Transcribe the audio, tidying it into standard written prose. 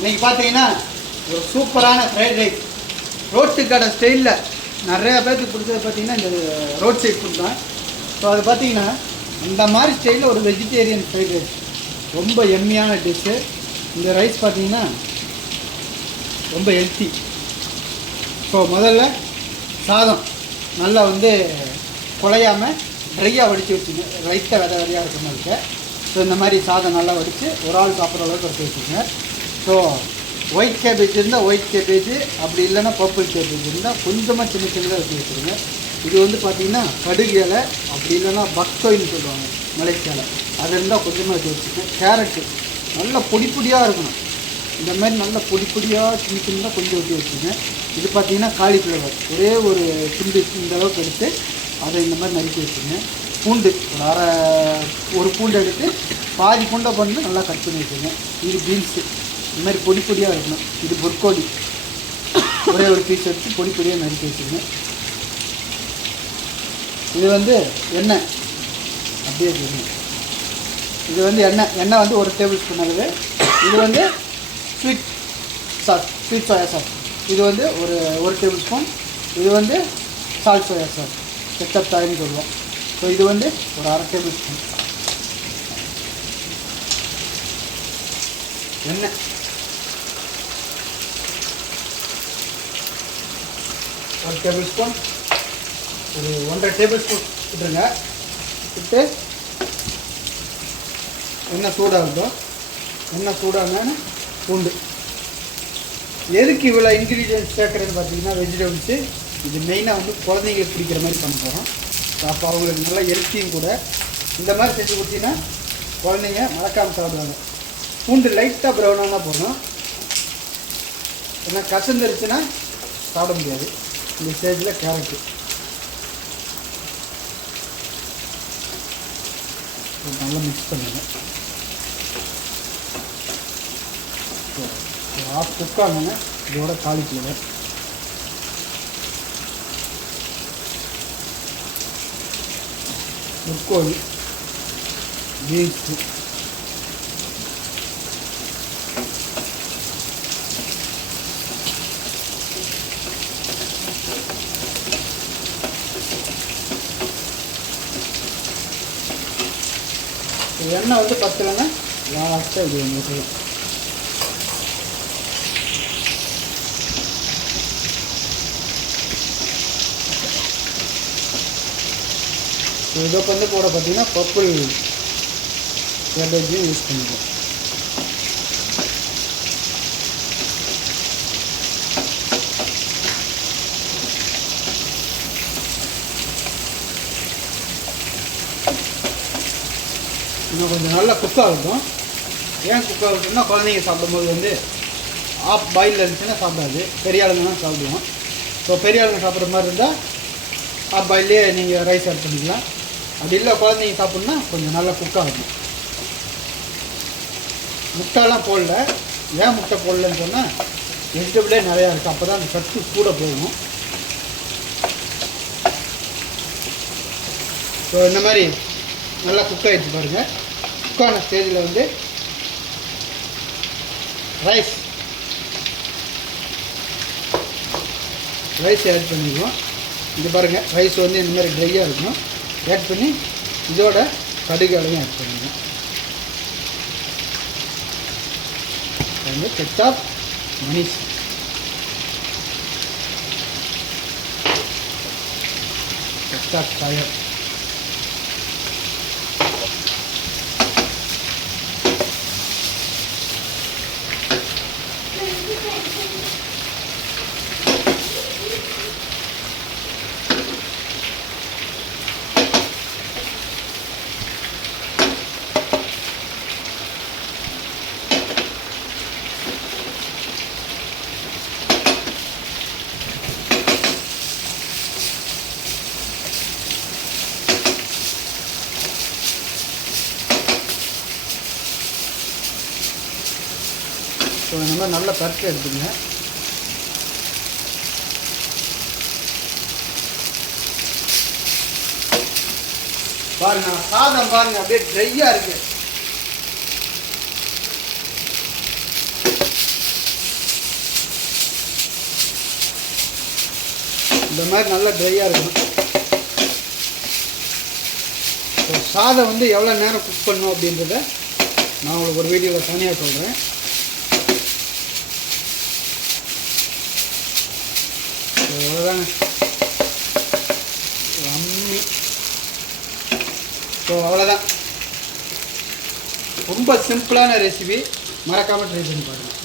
இன்றைக்கி பார்த்தீங்கன்னா ஒரு சூப்பரான ஃப்ரைட் ரைஸ் ரோட்டு கடை ஸ்டைலில் நிறையா பேருக்கு பிடிச்சது பார்த்தீங்கன்னா இந்த ரோட் சைட் ஃபுட் தான். ஸோ அது பார்த்தீங்கன்னா அந்த மாதிரி ஸ்டைலில் ஒரு வெஜிடேரியன் ஃப்ரைட் ரைஸ் ரொம்ப எம்மியான டிஷ்ஷு. இந்த ரைஸ் பார்த்தீங்கன்னா ரொம்ப ஹெல்த்தி. ஸோ முதல்ல சாதம் நல்லா வந்து குழையாமல் ட்ரையாக வடித்து வச்சுங்க, லைட்டாக விதை விதையாக இருக்கிற மாதிரி. ஸோ இந்த மாதிரி சாதம் நல்லா வடித்து ஒரு ஆள் சாப்பிட்ற அளவுக்கு எடுத்து வச்சுங்க. ஸோ ஒயிட் கேபேஜ் இருந்தால் ஒயிட் கேபேஜ், அப்படி இல்லைன்னா பர்பிள் கேபேஜ் இருந்தால் கொஞ்சமாக சின்ன சின்னதாக வச்சு வச்சுருங்க. இது வந்து பார்த்திங்கன்னா கடுகு இலை, அப்படி இல்லைன்னா பக்தோயின்னு சொல்லுவாங்க மலேசியாவில், அது இருந்தால் கொஞ்சமாக வச்சு வச்சுருங்க. கேரட்டு நல்லா பொடி பொடியாக இருக்கணும், இந்த மாதிரி நல்லா பொடி பொடியாக சின்ன சின்னதாக கொஞ்சம் ஊற்றி வச்சுருங்க. இது பார்த்திங்கன்னா காலிஃப்ளவர் ஒரே ஒரு துண்டு இந்த அளவுக்கு எடுத்து அதை இந்த மாதிரி நறுக்கி வச்சுருங்க. பூண்டு ஒரு பூண்டு எடுத்து பாதி பூண்டை பண்ணி நல்லா கட் பண்ணி வச்சுருங்க. இது பீன்ஸு இந்த மாதிரி பொடி பொடியாக இருக்கணும். இது பொற்கோடி ஒரே ஒரு பீஸ் எடுத்து பொடி பொடியாக நறுக்கி வச்சுருங்க. இது வந்து எண்ணெய் அப்படியே வச்சுருங்க. இது வந்து எண்ணெய் வந்து 1 டேபிள் ஸ்பூன் அளவு. இது வந்து ஸ்வீட் சோயா சாஸ், இது வந்து ஒரு டேபிள் ஸ்பூன். இது வந்து சால்ட் சோயா சாஸ், செட்டப் தாயின்னு சொல்லுவோம். ஸோ இது வந்து ஒரு 1/2 டேபிள் ஸ்பூன் எண்ணெய். ஒரு டேபிள் ஸ்பூன், ஒரு 1.5 டேபிள் ஸ்பூன் விட்டுருங்க. விட்டு எண்ணெய் சூடாகட்டும். எண்ணெய் சூடாகனா பூண்டு. எதுக்கு இவ்வளோ இன்க்ரீடியன்ஸ் சேர்க்குறது பார்த்தீங்கன்னா வெஜிடபிள்ஸு இது மெயினாக வந்து குழந்தைங்களுக்கு பிடிக்கிற மாதிரி பண்ண போகிறோம். அப்போ அவங்களுக்கு நல்லா ஹெல்த்தியும் கூட. இந்த மாதிரி செஞ்சு கொடுத்தீங்கன்னா குழந்தைங்க மறக்காமல் சாப்பிடுவாங்க. பூண்டு லைட்டாக ப்ரௌனாக தான் போடணும், ஏன்னா கசந்துருச்சுன்னா சாப்பிட முடியாது. இந்த ஸ்டேஜில் கேரட்டு நல்லா மிக்ஸ் பண்ணுங்க. ஒரு ஹாஃப் குக் ஆகுங்க. இதோட காலிஃப்ளவர், முக்கோழி, பீன்ஸு, எண்ணெய் வந்து பத்தலைன்னா லாஸ்ட்டாக இது வந்து இதை வந்து கூட பார்த்தீங்கன்னா பர்பிள் கேபேஜையும் யூஸ் பண்ணிக்கலாம். இன்னும் கொஞ்சம் நல்லா குக் ஆகட்டும். ஏன் குக் ஆகட்டும்னா குழந்தைங்க சாப்பிடும்போது வந்து ஆஃப் பாயில் இருந்துச்சுன்னா சாப்பிடாது, பெரிய ஆளுங்கன்னா சாப்பிடுவோம். ஸோ பெரிய ஆளுங்க சாப்பிட்ற மாதிரி இருந்தால் ஆஃப் பாயிலே நீங்கள் ரைஸ் ஆட் பண்ணிக்கலாம். அப்படி இல்லை குழந்தைங்க சாப்பிட்ணுன்னா கொஞ்சம் நல்லா குக் ஆகணும். முட்டைலாம் போடல. ஏன் முட்டை போடலன்னு சொன்னால் வெஜிடபிளே நிறையா இருக்குது, அப்போ தான் அந்த சத்து கூட போகணும். ஸோ இந்த மாதிரி நல்லா குக் ஆகிடுச்சு பாருங்கள். குக்கான ஸ்டேஜில் வந்து ரைஸ் ஆட் பண்ணிக்குவோம். இது பாருங்கள், ரைஸ் வந்து இந்த மாதிரி ட்ரையாக இருக்கணும். ஆட் பண்ணி இதோட கடுகு அலையும் ஆட் பண்ணிடுவோம். வந்து கெச்சாப், மனிஷ், கெச்சாப் சாயர், ஸோ இந்த மாதிரி நல்லா பரட்டி எடுத்துங்க. பாருங்க சாதம் பாருங்க அப்படியே ட்ரையாக இருக்குது. இந்த மாதிரி நல்லா ட்ரையாக இருக்கணும். ஸோ சாதம் வந்து எவ்வளோ நேரம் குக் பண்ணணும் அப்படின்றத நான் உங்களுக்கு ஒரு வீடியோவில் தனியாக சொல்கிறேன். ஸோ அவ்வளோதாங்க, ரம்மி. ஸோ அவ்வளோதான், ரொம்ப சிம்பிளான ரெசிபி, மறக்காமல் ட்ரை பண்ணி பாருங்கள்.